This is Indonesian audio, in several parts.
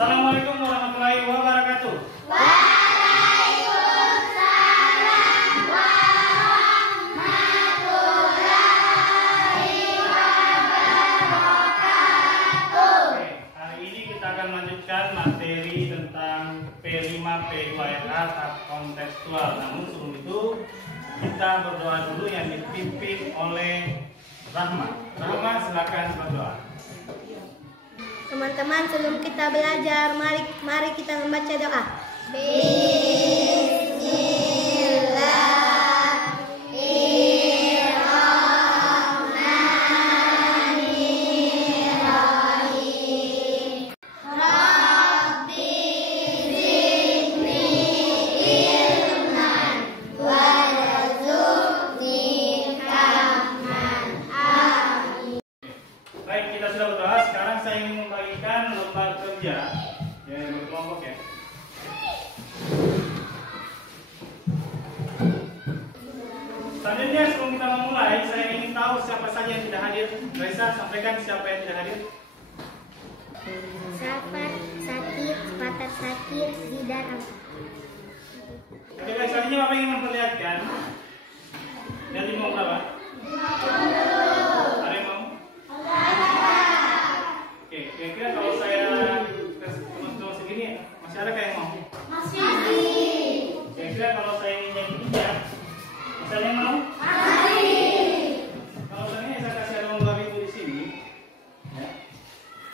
Assalamualaikum warahmatullahi wabarakatuh. Waalaikumsalam warahmatullahi wabarakatuh. Oke, hari ini kita akan melanjutkan materi tentang P5 P2RA tahap kontekstual. Namun sebelum itu kita berdoa dulu yang dipimpin oleh Rahma. Rahma, silakan berdoa. Teman-teman, sebelum kita belajar, mari kita membaca doa. Bismillahirrahmanirrahim. Rabbi zidni ilman warzuqni fahman. Amin. Baik, kita sudah berdoa. Sekarang saya ingin membagikan lembar kerja yang berkelompok ya. Selanjutnya sebelum kita memulai, saya ingin tahu siapa saja yang tidak hadir. Raisa, sampaikan siapa yang tidak hadir. Safar, Sakit, Fatar Sakit, Zidan. Oke, baik, selanjutnya Bapak ingin memperlihatkan dari mau berapa? Ada yang mau? Oke, kira-kira kalau saya teman-teman segini, masih ada kayak yang mau? Masih. Kira-kira kalau saya ingin yang tiga, masih ada yang mau? Kalau seandainya saya kasih ada uang Rp2.000 di sini, ya,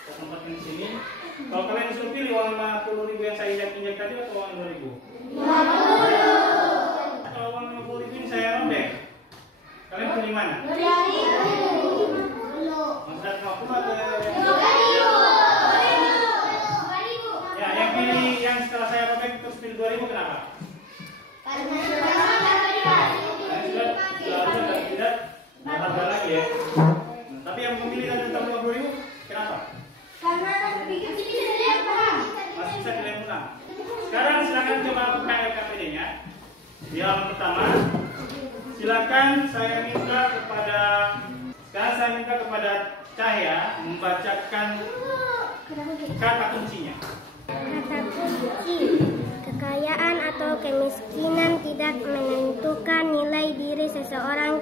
saya tempatkan di sini. Kalau kalian disuruh pilih uang Rp50.000 yang saya injak tadi atau uang Rp2.000? Kalau uang Rp50.000 ini saya robek, kalian pilih mana? Maksudnya 50 atau? Ya, yang pilih yang setelah saya robek terus pilih 2.000 kenapa? Karena sudah tidak harga lagi ya. Tapi yang memilih tadi tetap 50.000 kenapa? Masih bisa dilem ulang. Sekarang silakan coba buka LKPD-nya. Di halaman pertama, silakan saya minta kepada Cahya membacakan kata kuncinya. Kata kunci, kekayaan atau kemiskinan tidak menentukan nilai diri seseorang.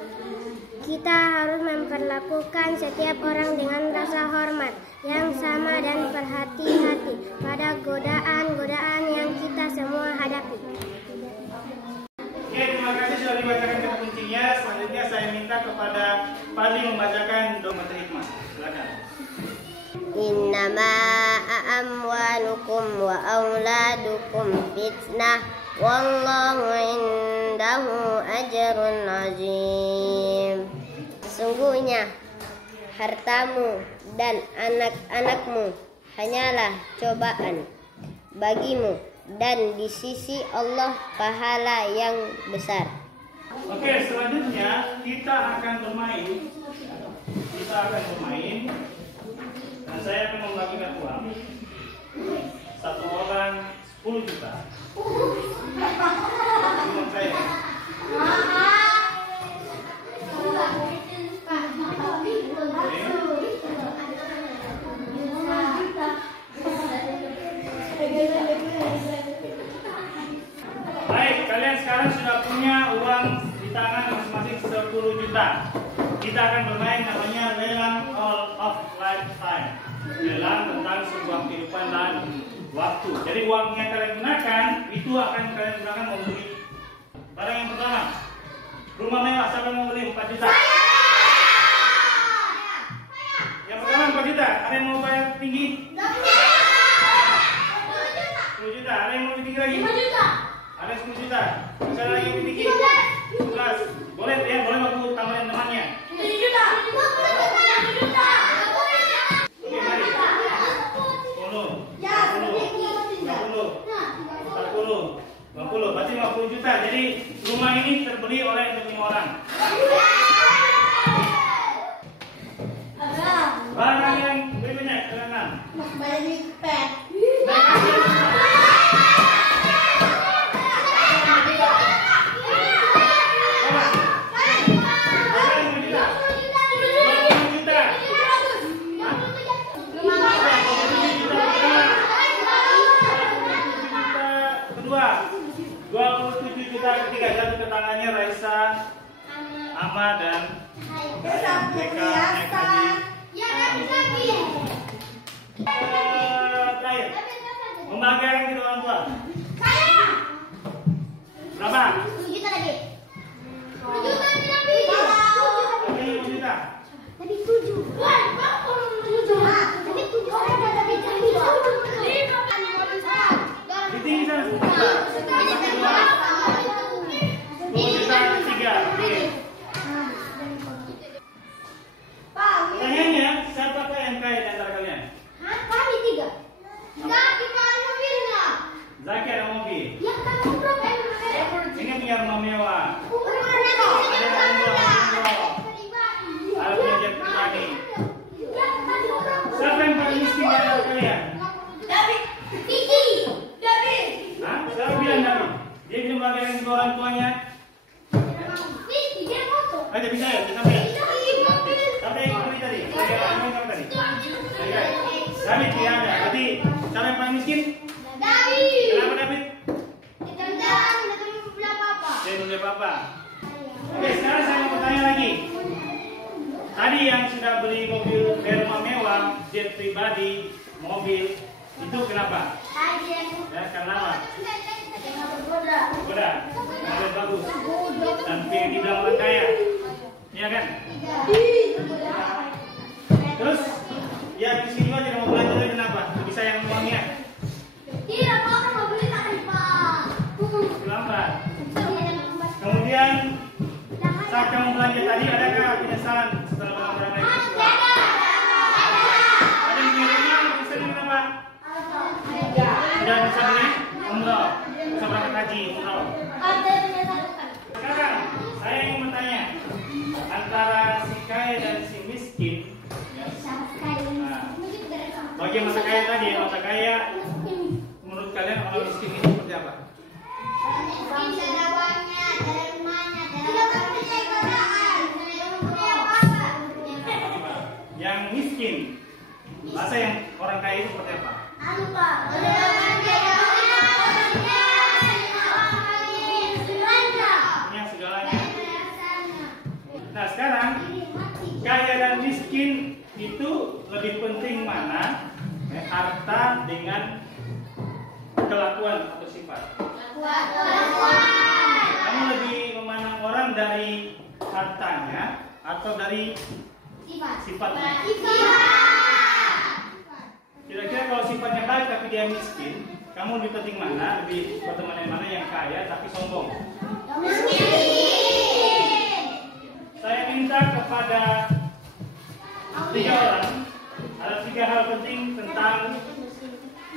Kita harus memperlakukan setiap orang dengan rasa hormat yang sama dan berhati-hati pada godaan-godaan yang kita semua hadapi. Oke, terima kasih sudah dibacakan kata kuncinya. Selanjutnya saya minta kepada Fadli membacakan doa hikmah. Silakan. Innama amwalukum wa auladukum fitnah wallahu indahu ajrun azim. Sungguhnya hartamu dan anak-anakmu hanyalah cobaan bagimu, dan di sisi Allah pahala yang besar. Oke, selanjutnya kita akan bermain. Dan saya akan membagikan uang. Satu orang 10 juta. Uang saya. Baik, kalian sekarang sudah punya uang di tangan masing-masing 10 juta. Kita akan bermain namanya lelang all of lifetime. Lelang tentang sebuah kehidupan dan waktu. Jadi uang yang kalian gunakan itu akan kalian gunakan membeli barang yang pertama. Rumah mewah, siapa yang mau beli 4 juta? Yang pertama 4 juta. Ada yang mau bayar tinggi? 10 juta. Ada yang mau lebih tinggi lagi? 5 juta. Ada 10 juta. Bisa lagi lebih tinggi? 11. Boleh ya, boleh aku tambahin temannya. 7 juta. 7 juta. Oke, mari. 10, 50, berarti 50 juta. Jadi rumah ini terbeli oleh 5 orang. Barang yang berikutnya, ke-6. 27 juta ketiga jatuh ke tangannya Raisa, Ama dan Eka terakhir membahagiakan kedua orang tua. Berapa? 7 juta lagi. 7 juta Tapi 5 juta. Tapi 7. Tapi 7 orang ada lebih tinggi. Di tinggi sana 10 juta. 10 juta 3. Oke. Pertanyaannya, siapakah yang kaya di antara kalian? Kami 3. Zaki kan mobilnya. Zaki ada mobil. Ya kan umroh kan. Ini punya rumah mewah. Umroh Ada punya jet pribadi. Siapa yang paling miskin di antara kalian? David. Vicky. David. Hah? Siapa bilang David? Dia belum bagian kedua orang tuanya. Vicky dia foto. Ayo bisa ya, kita lihat. Mobil. Siapa yang beli tadi? Siapa yang tadi? David tidak ada. Berarti siapa yang paling miskin? David. Kenapa David? Jalan-jalan dengan bela papa. Dia punya papa. Oke, sekarang saya mau bertanya lagi. Tadi yang sudah beli mobil rumah mewah, jet pribadi, mobil, itu kenapa? Ya, karena apa? Udah, mobil bagus. Dan pengen dibilang orang kaya. Iya kan? Terus, ya di sini juga tidak mau belanja lagi kenapa? Lebih sayang uangnya. Tidak, papa mau beli tadi, Pak. Lambat. Kemudian, saat kamu belanja tadi, adakah penyesalan setelah belanja lagi? Ada yang punya rumah, bisa beli kenapa? Sudah bisa beli umroh, bisa berangkat haji umroh. Sekarang saya ingin bertanya antara si kaya dan si miskin. Ya. Nah, bagi yang masa kaya tadi, yang masa kaya, menurut kalian orang miskin itu seperti apa? Yang miskin, masa yang orang kaya itu seperti apa? Punya segalanya. Nah sekarang kaya dan miskin itu lebih penting mana? Harta dengan kelakuan atau sifat. Kamu lebih memandang orang dari hartanya atau dari sifatnya? Kira-kira kalau sifatnya baik tapi dia miskin, kamu lebih penting mana? Lebih berteman yang mana, yang kaya tapi sombong? Saya minta kepada 3 orang, ada 3 hal penting tentang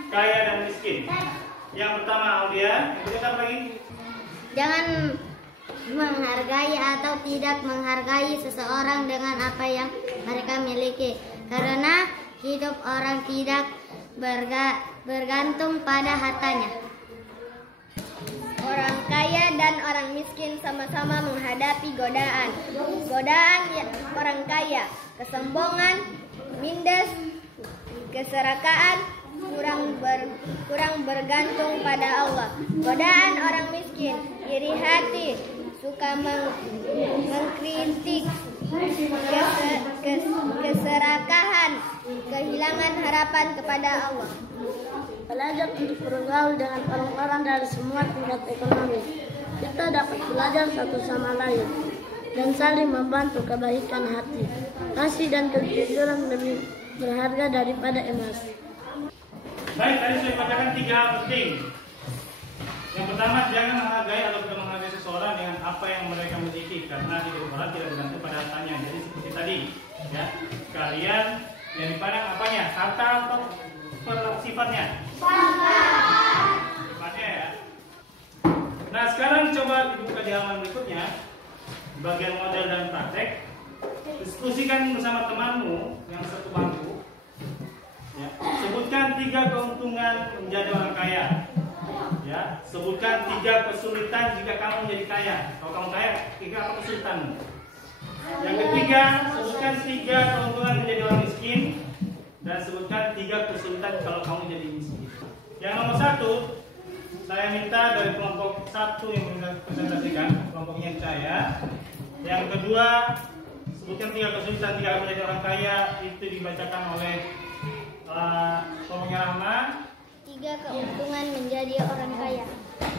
kaya dan miskin. Yang pertama Aulia, yang kedua apa lagi? Jangan menghargai atau tidak menghargai seseorang dengan apa yang mereka miliki, karena hidup orang tidak bergantung pada hartanya. Orang kaya dan orang miskin sama-sama menghadapi godaan. Godaan orang kaya, kesombongan, mindes, keserakahan, kurang bergantung pada Allah. Godaan orang miskin, iri hati, suka mengkritik, keserakahan, kehilangan harapan kepada Allah. Belajar untuk bergaul dengan orang-orang dari semua tingkat ekonomi. Kita dapat belajar satu sama lain dan saling membantu kebaikan hati. Kasih dan kejujuran lebih berharga daripada emas. Baik, tadi saya katakan 3 hal penting. Yang pertama, jangan menghargai atau tidak menghargai seseorang dengan apa yang mereka miliki, karena hidup orang tidak bergantung pada hartanya. Jadi seperti tadi, ya, kalian yang dipandang apanya? Harta atau sifatnya? Sifatnya ya. Nah, sekarang coba dibuka di halaman berikutnya, bagian model dan praktek. Diskusikan bersama temanmu yang satu bangku. Ya, sebutkan 3 keuntungan menjadi orang kaya. Ya, sebutkan 3 kesulitan jika kamu menjadi kaya. Kalau kamu kaya, 3 apa kesulitanmu? Yang ketiga, sebutkan 3 keuntungan menjadi orang miskin, dan sebutkan 3 kesulitan kalau kamu jadi miskin. Yang nomor 1, saya minta dari kelompok 1 yang mempresentasikan, kelompoknya saya. Yang kedua, sebutkan 3 kesulitan tidak menjadi orang kaya, itu dibacakan oleh kelompoknya Rahma. 3 keuntungan menjadi orang kaya.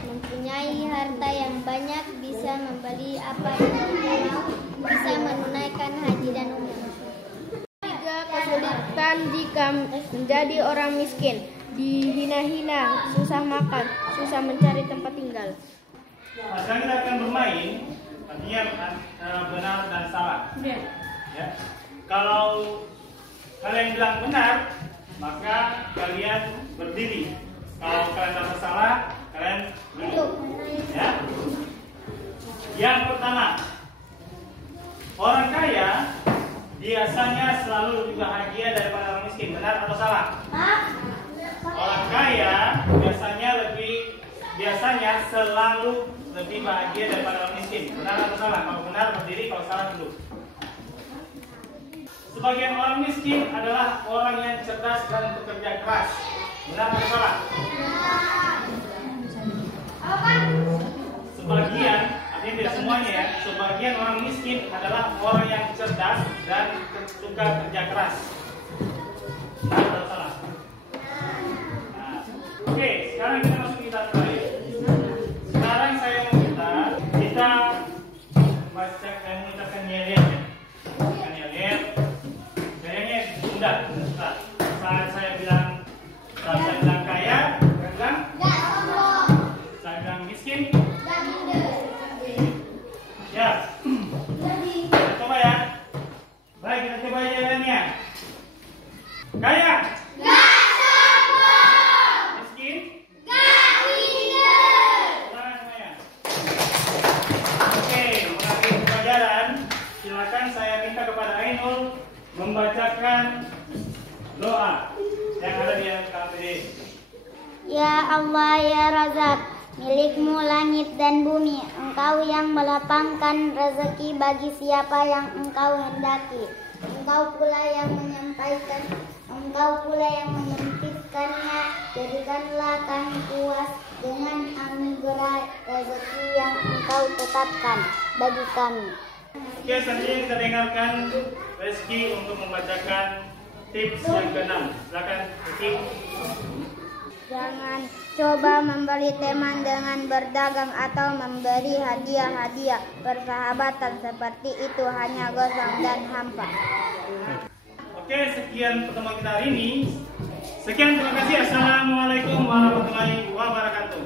Mempunyai harta yang banyak, bisa membeli apa yang mau, bisa menunaikan haji dan umrah. 3 kesulitan jika menjadi orang miskin. Dihina-hina, susah makan, susah mencari tempat tinggal. Sekarang kita akan bermain, artinya benar dan salah. Ya. Kalau kalian bilang benar, maka kalian berdiri. Kalau kalian merasa salah, kalian duduk. Ya. Yang pertama, orang kaya biasanya selalu lebih bahagia daripada orang miskin. Benar atau salah? Orang kaya biasanya selalu lebih bahagia daripada orang miskin. Benar atau salah? Kalau benar berdiri, kalau salah duduk. Sebagian orang miskin adalah orang yang cerdas dan bekerja keras. Benar atau salah? Sebagian, artinya tidak semuanya ya. Sebagian orang miskin adalah orang yang cerdas dan suka kerja keras. Benar atau salah? Oke, sekarang kita masuk kitab terakhir. Sekarang saya meminta kita baca, saya mengucapkan yel-yel ya. Bukan yel-yel. Yel-yelnya ditunda. Saat saya bilang kaya, saya bilang saya bilang miskin. Ya. Kita coba ya. Baik, kita coba yel-yelnya. Kaya. Silakan saya minta kepada Ainul membacakan doa yang ada di KPD. Ya Allah, ya Razak, milikmu langit dan bumi, Engkau yang melapangkan rezeki bagi siapa yang Engkau hendaki. Engkau pula yang menyampaikan, Engkau pula yang menyempitkannya. Jadikanlah kami puas dengan anugerah rezeki yang Engkau tetapkan bagi kami. Oke, selanjutnya kita dengarkan Reski untuk membacakan tips yang ke-6. Silakan Reski. Jangan coba membeli teman dengan berdagang atau memberi hadiah-hadiah. Persahabatan seperti itu hanya gosong dan hampa. Oke, sekian pertemuan kita hari ini. Sekian, terima kasih. Assalamualaikum warahmatullahi wabarakatuh.